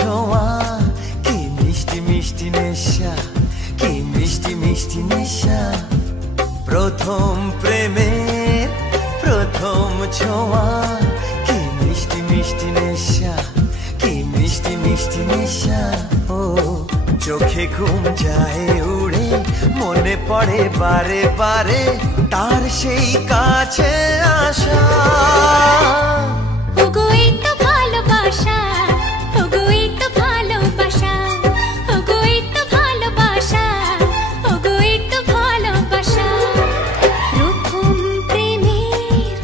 ছোঁয়া, কি মিষ্টি মিষ্টি নেশা, কি মিষ্টি মিষ্টি নেশা। প্রথম প্রেমের প্রথম ছোঁয়া, কি মিষ্টি মিষ্টি নেশা, কি মিষ্টি মিষ্টি নেশা। ও চোখে ঘুম যায় উড়ে, মনে পড়ে বারে বারে তার সেই কাছে আসা। ওগো এই তো ভালোবাসা, ওগো এই তো ভালোবাসা, ওগো এই তো ভালোবাসা, ওগো এই তো ভালোবাসা। প্রথম প্রেমের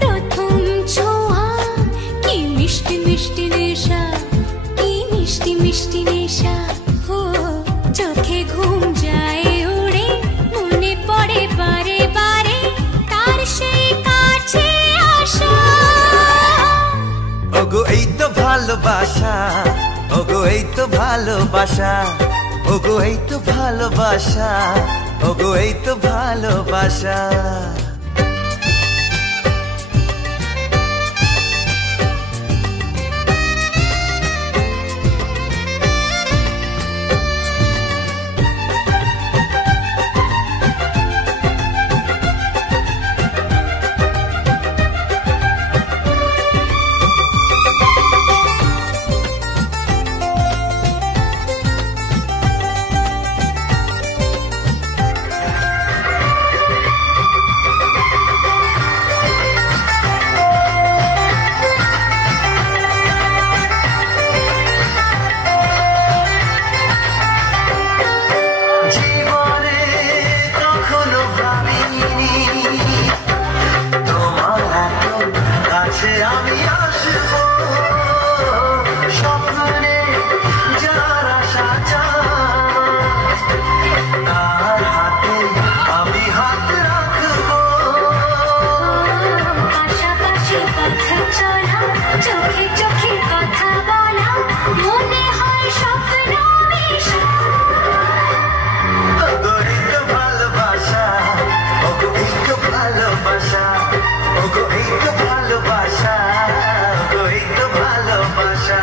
প্রথম ছোঁয়া, কি মিষ্টি মিষ্টি নেশা, কি মিষ্টি মিষ্টি নেশা। ও চোখে ঘুম যায় উড়ে, মনে পড়ে বারে বারে তার সেই কাছে আসা। ওগো এই তো ভালোবাসা, ওগো এই তো ভালোবাসা, ওগো এই তো ভালোবাসা, ওগো এই তো ভালোবাসা। আমি আসবো স্বপ্নে, যার আশা তার হাতে আমি হাত রাখবো। পাশাপাশি পথে চলা, চোখে চোখে কথা বলা, মনে হয় স্বপ্ন মিশা। ওগো এই তো ভালোবাসা, ওগো এই তো ভালোবাসা, ওগো এই তো ভালোবাসা, ওগো এই তো ভালোবাসা।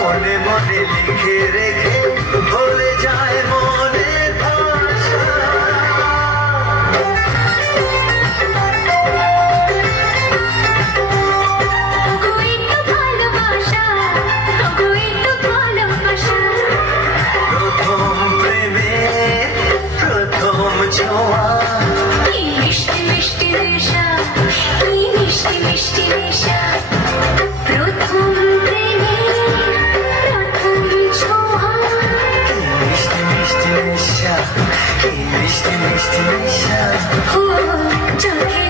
মনে মনে লিখে রেখে ভুলে যায় মনের ভাষা। ওগো এই তো ভালোবাসা, ওগো এই তো ভালোবাসা। প্রথম প্রেমে প্রথম ছোঁয়া, কি মিষ্টি মিষ্টি নেশা, কি মিষ্টি মিষ্টি নেশা। প্রথম কি মিষ্টি মিষ্টি নেশা, কি মিষ্টি মিষ্টি নেশা। চোখে